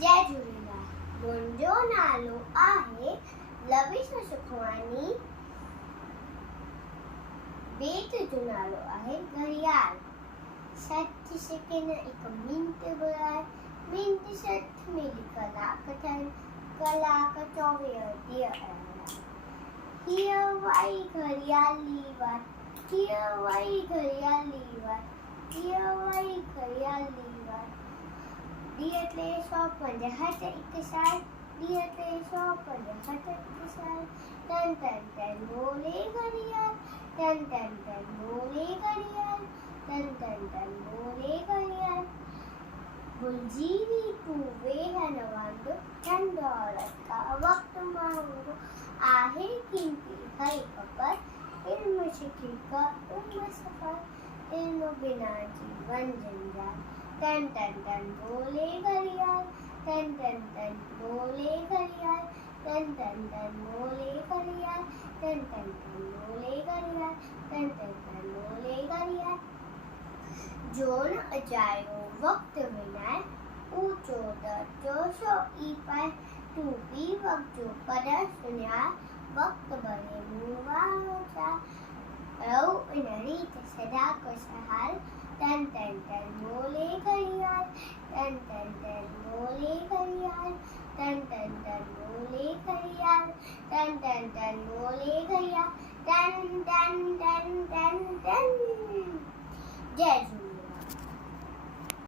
जय झूलेलाल। मुंहिंजो नालो आहे लविशा सुखवानी। बेट जो नालो आहे घड़ियाल। 60 सेकंड एक मिनट बुलाए, मिनट 60 मिली कलाक ठहन, कलाक 24 ॾींहं आया। हीअ वई घड़ियाली वार, हीअ वई घड़ियाली वार, हीअ वई घड़ियाली वार। ॾींहं 365 हिकु साल, ॾींहं 365 हिकु साल। टन टन टन बोले घड़ियाल, टन टन टन बोले घड़ियाल, टन टन टन बोले घड़ियाल। भुलजी हुई तूं वेहन वांगुरु, धन दौलत का वक्त मांगो। आहे कीमती है खबर, इल्म शिकी का उम्र सफर, इल्म बिना जीवन जंजाल। टन टन टन बोले घड़ियाल, टन टन टन बोले घड़ियाल, टन टन टन बोले घड़ियाल, टन टन टन बोले घड़ियाल, टन टन टन बोले घड़ियाल। जो न अजायो वक्त विनाए, ऊंचो दर्जो सो ई पाए। तू भी वक्त जो कदर सुनिया, वक्त बड़े मुंह जा। रहो इन रीत सदा खुशहाल, टन टन टन बोले घड़ियाल, टन टन टन बोले घड़ियाल, टन टन टन बोले घड़ियाल, टन टन टन बोले घड़ियाल, टन टन टन टन टन। जय झूलेलाल।